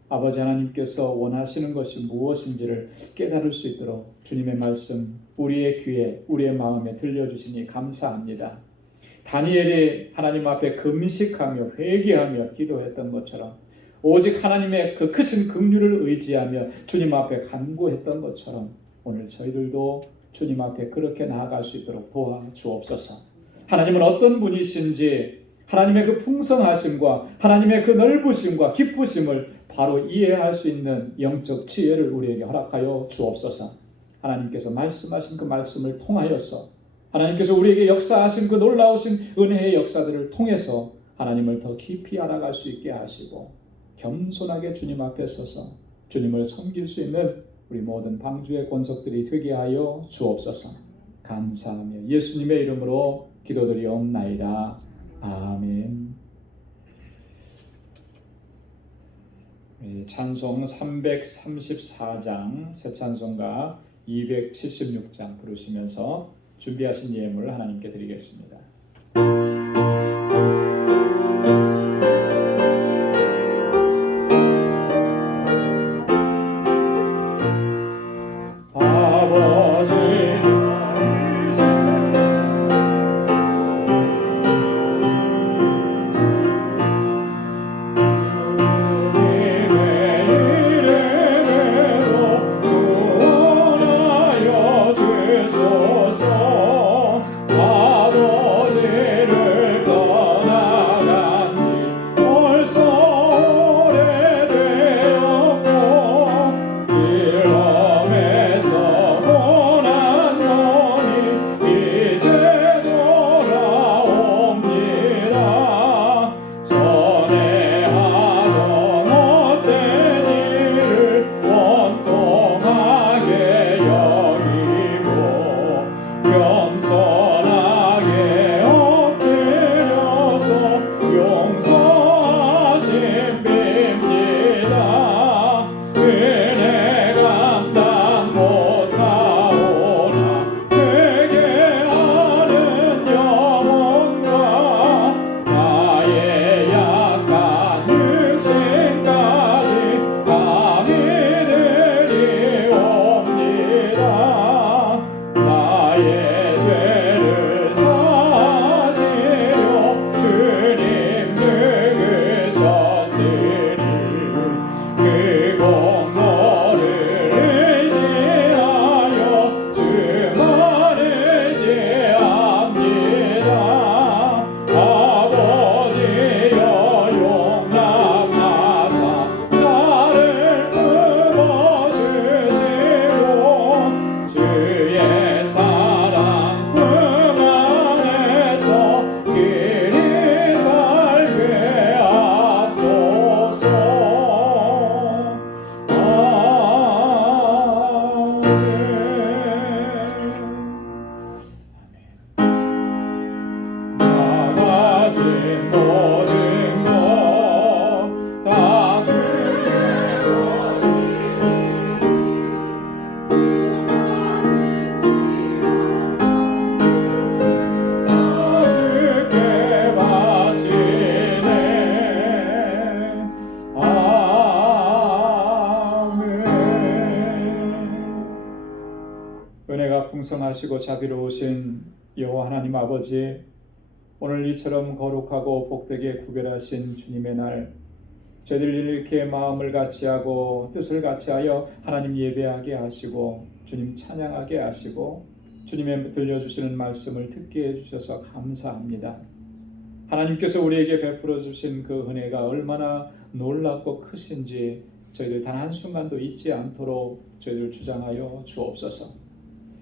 아버지 하나님께서 원하시는 것이 무엇인지를 깨달을 수 있도록 주님의 말씀 우리의 귀에 우리의 마음에 들려주시니 감사합니다. 다니엘이 하나님 앞에 금식하며 회개하며 기도했던 것처럼 오직 하나님의 그 크신 긍휼을 의지하며 주님 앞에 간구했던 것처럼 오늘 저희들도 주님 앞에 그렇게 나아갈 수 있도록 도와주옵소서. 하나님은 어떤 분이신지 하나님의 그 풍성하심과 하나님의 그 넓으심과 깊으심을 바로 이해할 수 있는 영적 지혜를 우리에게 허락하여 주옵소서. 하나님께서 말씀하신 그 말씀을 통하여서 하나님께서 우리에게 역사하신 그 놀라우신 은혜의 역사들을 통해서 하나님을 더 깊이 알아갈 수 있게 하시고 겸손하게 주님 앞에 서서 주님을 섬길 수 있는 우리 모든 방주의 권속들이 되게 하여 주옵소서. 감사하며 예수님의 이름으로 기도드리옵나이다. 아멘. 찬송 334장 새 찬송가 276장 부르시면서 준비하신 예물 하나님께 드리겠습니다. 주소서 아버지 가진 모든 것 다 주의 것이니 주께 바치네. 아멘. 은혜가 풍성하시고 자비로우신 여호와 하나님 아버지, 오늘 이처럼 거룩하고 복되게 구별하신 주님의 날, 저희들 이렇게 마음을 같이하고 뜻을 같이하여 하나님 예배하게 하시고 주님 찬양하게 하시고 주님의 들려주시는 말씀을 듣게 해주셔서 감사합니다. 하나님께서 우리에게 베풀어 주신 그 은혜가 얼마나 놀랍고 크신지 저희들 단 한순간도 잊지 않도록 저희들 주장하여 주옵소서.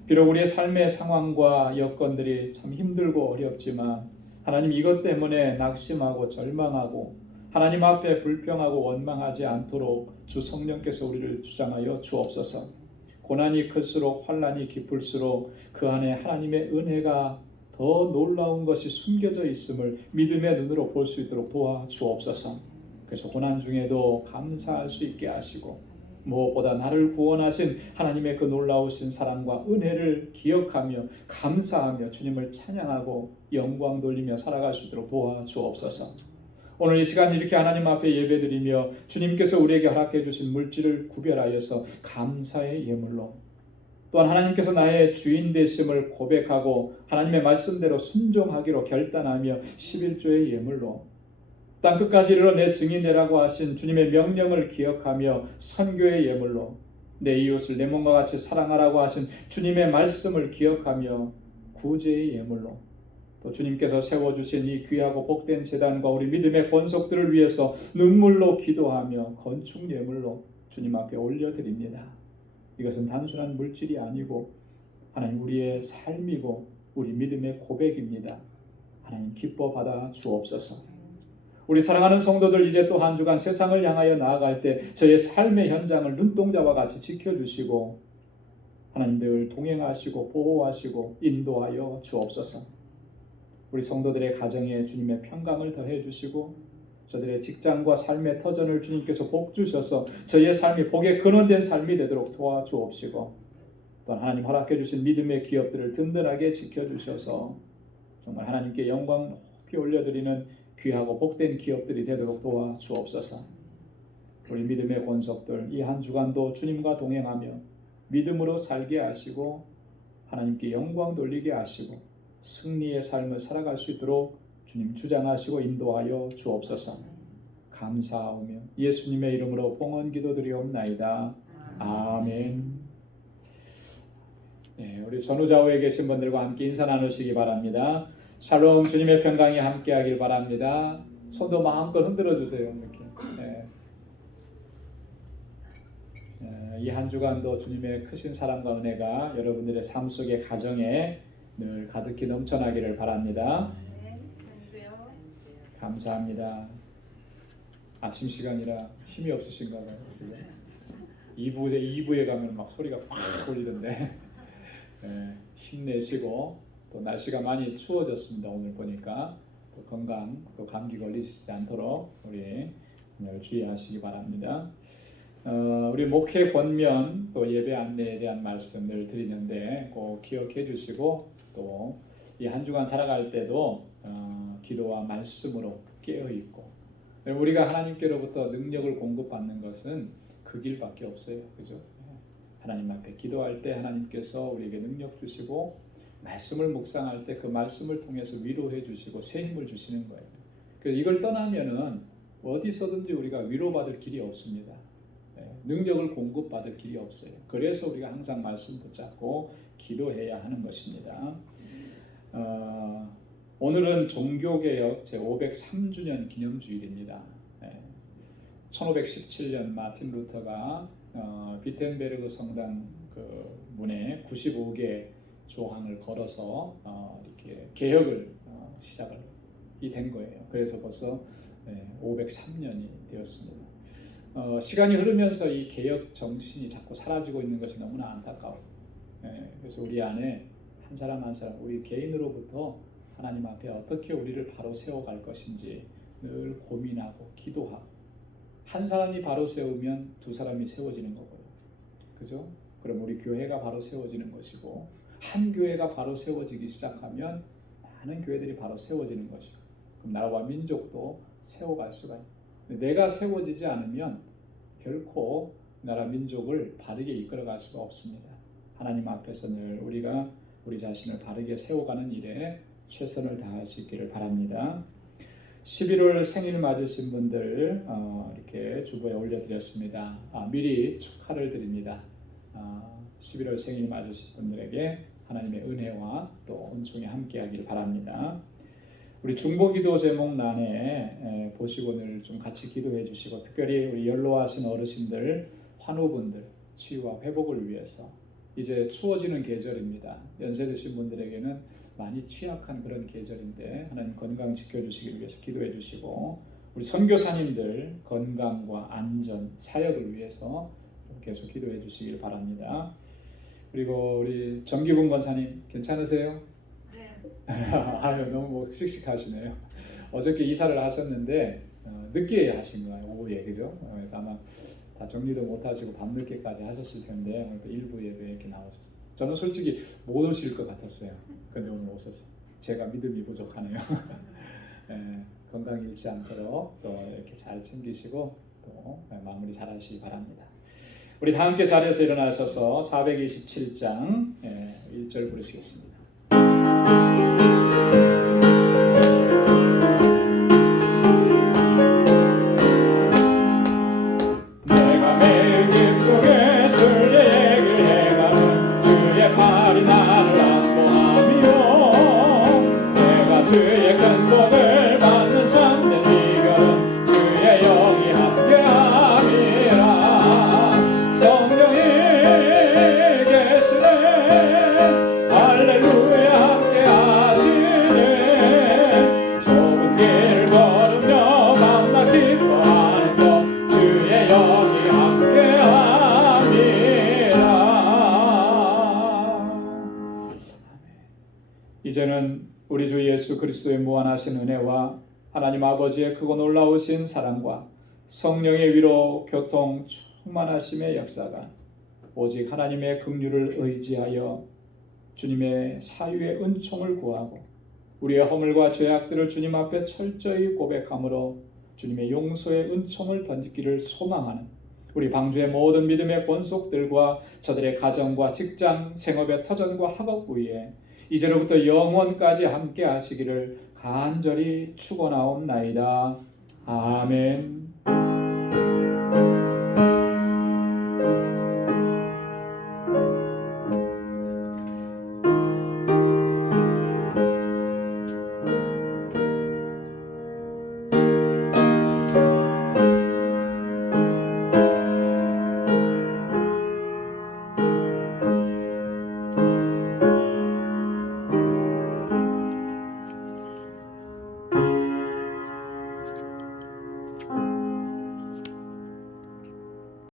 비록 우리의 삶의 상황과 여건들이 참 힘들고 어렵지만 하나님, 이것 때문에 낙심하고 절망하고 하나님 앞에 불평하고 원망하지 않도록 주 성령께서 우리를 주장하여 주옵소서. 고난이 클수록 환난이 깊을수록 그 안에 하나님의 은혜가 더 놀라운 것이 숨겨져 있음을 믿음의 눈으로 볼 수 있도록 도와주옵소서. 그래서 고난 중에도 감사할 수 있게 하시고 무엇보다 나를 구원하신 하나님의 그 놀라우신 사랑과 은혜를 기억하며 감사하며 주님을 찬양하고 영광 돌리며 살아갈 수 있도록 도와주옵소서. 오늘 이 시간 이렇게 하나님 앞에 예배드리며 주님께서 우리에게 허락해 주신 물질을 구별하여서 감사의 예물로, 또한 하나님께서 나의 주인 되심을 고백하고 하나님의 말씀대로 순종하기로 결단하며 11조의 예물로, 땅 끝까지 이르러 내 증인되라고 하신 주님의 명령을 기억하며 선교의 예물로, 내 이웃을 내 몸과 같이 사랑하라고 하신 주님의 말씀을 기억하며 구제의 예물로, 또 주님께서 세워주신 이 귀하고 복된 제단과 우리 믿음의 권속들을 위해서 눈물로 기도하며 건축 예물로 주님 앞에 올려드립니다. 이것은 단순한 물질이 아니고 하나님 우리의 삶이고 우리 믿음의 고백입니다. 하나님 기뻐 받아 주옵소서. 우리 사랑하는 성도들, 이제 또 한 주간 세상을 향하여 나아갈 때 저의 삶의 현장을 눈동자와 같이 지켜주시고 하나님 늘 동행하시고 보호하시고 인도하여 주옵소서. 우리 성도들의 가정에 주님의 평강을 더해 주시고 저들의 직장과 삶의 터전을 주님께서 복 주셔서 저희의 삶이 복의 근원된 삶이 되도록 도와주옵시고, 또한 하나님 허락해 주신 믿음의 기업들을 든든하게 지켜주셔서 정말 하나님께 영광 높이 올려드리는 귀하고 복된 기업들이 되도록 도와주옵소서. 우리 믿음의 권속들 이 한 주간도 주님과 동행하며 믿음으로 살게 하시고 하나님께 영광 돌리게 하시고 승리의 삶을 살아갈 수 있도록 주님 주장하시고 인도하여 주옵소서. 감사하오며 예수님의 이름으로 봉헌 기도드리옵나이다. 아멘. 네, 우리 전후좌우에 계신 분들과 함께 인사 나누시기 바랍니다. 샬롬, 주님의 평강이 함께하길 바랍니다. 손도 마음껏 흔들어 주세요. 이렇게. 네. 이 한 주간도 주님의 크신 사랑과 은혜가 여러분들의 삶 속에 가정에 늘 가득히 넘쳐나기를 바랍니다. 감사합니다. 아침 시간이라 힘이 없으신가 봐요. 2부에 가면 막 소리가 팍 울리던데 힘내시고, 또 날씨가 많이 추워졌습니다. 오늘 보니까 또 건강, 또 감기 걸리시지 않도록 우리 주의하시기 바랍니다. 우리 목회 권면 또 예배 안내에 대한 말씀을 드리는데 꼭 기억해 주시고, 또 이 한 주간 살아갈 때도 기도와 말씀으로 깨어 있고, 우리가 하나님께로부터 능력을 공급받는 것은 그 길밖에 없어요. 그죠? 하나님 앞에 기도할 때 하나님께서 우리에게 능력 주시고 말씀을 묵상할 때 그 말씀을 통해서 위로해 주시고 새 힘을 주시는 거예요. 그래서 이걸 떠나면은 어디서든지 우리가 위로받을 길이 없습니다. 능력을 공급받을 길이 없어요. 그래서 우리가 항상 말씀 붙잡고 기도해야 하는 것입니다. 오늘은 종교개혁 제503주년 기념주일입니다. 1517년 마틴 루터가 비텐베르그 성당 그 문에 95개 조항을 걸어서 이렇게 개혁을 시작이 된 거예요. 그래서 벌써 503년이 되었습니다. 시간이 흐르면서 이 개혁 정신이 자꾸 사라지고 있는 것이 너무나 안타까워요. 그래서 우리 안에 한 사람 한 사람 우리 개인으로부터 하나님 앞에 어떻게 우리를 바로 세워갈 것인지 늘 고민하고 기도하고, 한 사람이 바로 세우면 두 사람이 세워지는 거고요. 그죠? 그럼 우리 교회가 바로 세워지는 것이고, 한 교회가 바로 세워지기 시작하면 많은 교회들이 바로 세워지는 것이고, 그럼 나라와 민족도 세워갈 수가 있고, 내가 세워지지 않으면 결코 나라 민족을 바르게 이끌어갈 수가 없습니다. 하나님 앞에서 늘 우리가 우리 자신을 바르게 세워가는 일에 최선을 다할 수 있기를 바랍니다. 11월 생일 맞으신 분들 이렇게 주보에 올려드렸습니다. 미리 축하를 드립니다. 11월 생일 맞으신 분들에게 하나님의 은혜와 또 은총이 함께하기를 바랍니다. 우리 중보기도 제목란에 보시고 늘 좀 같이 기도해 주시고, 특별히 우리 연로하신 어르신들, 환우분들 치유와 회복을 위해서 이제 추워지는 계절입니다. 연세 드신 분들에게는 많이 취약한 그런 계절인데 하나님 건강 지켜주시기 위해서 기도해 주시고, 우리 선교사님들 건강과 안전, 사역을 위해서 계속 기도해 주시길 바랍니다. 그리고 우리 정기분 권사님 괜찮으세요? 네. 아유, 너무 씩씩하시네요. 어저께 이사를 하셨는데 늦게 하신 거예요. 오후에, 그죠? 그래서 아마 다 정리도 못하시고 밤늦게까지 하셨을 텐데 오늘 또 일부 예배에 이렇게 나오셨어요. 저는 솔직히 못 오실 것 같았어요. 근데 오늘 오셨어요. 제가 믿음이 부족하네요. 건강 잃지 않도록 또 이렇게 잘 챙기시고 또 마무리 잘 하시기 바랍니다. 우리 다 함께 자리에서 일어나셔서 427장 1절 부르시겠습니다. 내가 매일 기쁘게 술례 얘기를 해가는 주의 팔이 나를 안보하며, 내가 주의 큰 복을 받는 참된 비결은 주의 영이 함께함이라. 성령이 계시네, 할렐루야 함께하시네. 좁은 길 걸으며 밤낮 기뻐하는 것 주의 영이 함께함이라. 이제는 우리 주 예수 그리스도의 무한하신 은혜와 하나님 아버지의 크고 놀라우신 사랑과 성령의 위로 교통 충만하심의 역사가 오직 하나님의 긍휼을 의지하여 주님의 사유의 은총을 구하고 우리의 허물과 죄악들을 주님 앞에 철저히 고백함으로 주님의 용서의 은총을 던지기를 소망하는 우리 방주의 모든 믿음의 권속들과 저들의 가정과 직장, 생업의 터전과 학업 부위에 이제로부터 영원까지 함께 하시기를 간절히 축원하옵나이다. 아멘.